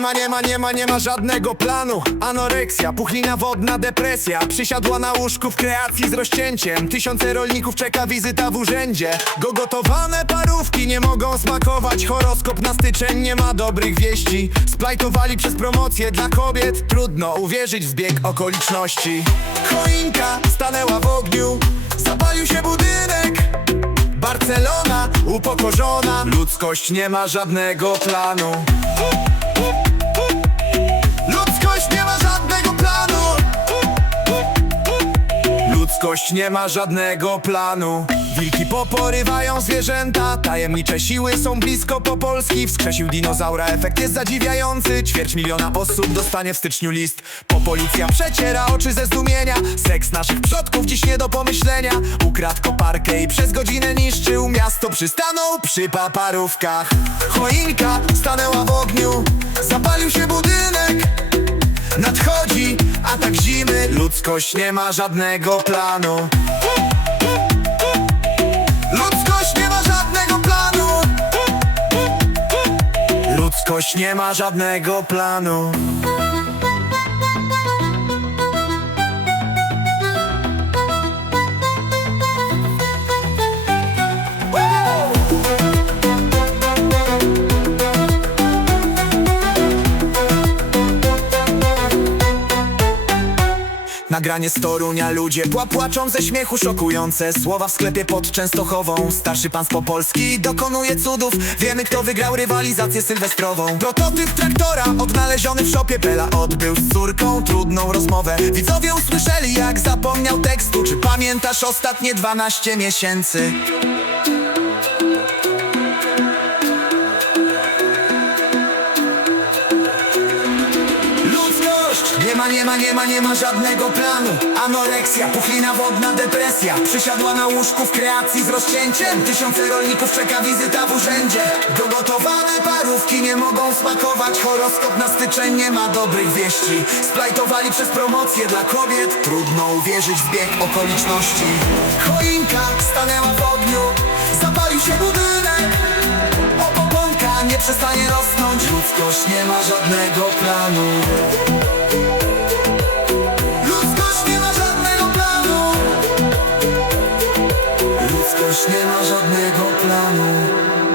ma, nie ma, nie ma, nie ma żadnego planu. Anoreksja, puchlina wodna, depresja. Przysiadła na łóżku w kreacji z rozcięciem. Tysiące rolników czeka wizyta w urzędzie. Gogotowane parówki nie mogą smakować. Horoskop na styczeń nie ma dobrych wieści. Splajtowali przez promocję dla kobiet. Trudno uwierzyć w zbieg okoliczności. Choinka stanęła w ogniu. Zapalił się budynek. Barcelona upokorzona Ludzkość nie ma żadnego planu Ludzkość nie ma żadnego planu. Wilki poporywają zwierzęta Tajemnicze siły są blisko po Polski. Wskrzesił dinozaura, efekt jest zadziwiający. Ćwierć miliona osób dostanie w styczniu list. Po policja przeciera oczy ze zdumienia. Seks naszych przodków dziś nie do pomyślenia. Ukradł koparkę i przez godzinę niszczył Miasto. Przystanął przy paparówkach. Choinka stanęła w ogniu. Zapalił się budynek Ludzkość nie ma żadnego planu. Ludzkość nie ma żadnego planu. Ludzkość nie ma żadnego planu Nagranie z Torunia, ludzie pła płaczą ze śmiechu Szokujące. Słowa w sklepie pod Częstochową. Starszy pan z Popolski dokonuje cudów. Wiemy kto wygrał rywalizację sylwestrową. Prototyp traktora odnaleziony w szopie Pela odbył z córką trudną rozmowę. Widzowie usłyszeli jak zapomniał tekstu. Czy pamiętasz ostatnie 12 miesięcy? Nie ma, nie ma, nie ma, nie ma żadnego planu. Anoreksja, puchlina wodna, depresja. Przysiadła na łóżku w kreacji z rozcięciem. Tysiące rolników czeka wizyta w urzędzie. Dogotowane parówki nie mogą smakować. Horoskop na styczeń nie ma dobrych wieści. Splajtowali przez promocję dla kobiet. Trudno uwierzyć w bieg okoliczności. Choinka stanęła w ogniu. Zapalił się budynek. Opoponka nie przestanie rosnąć Ludzkość nie ma żadnego planu. Ludzkość nie ma żadnego planu. Ludzkość nie ma żadnego planu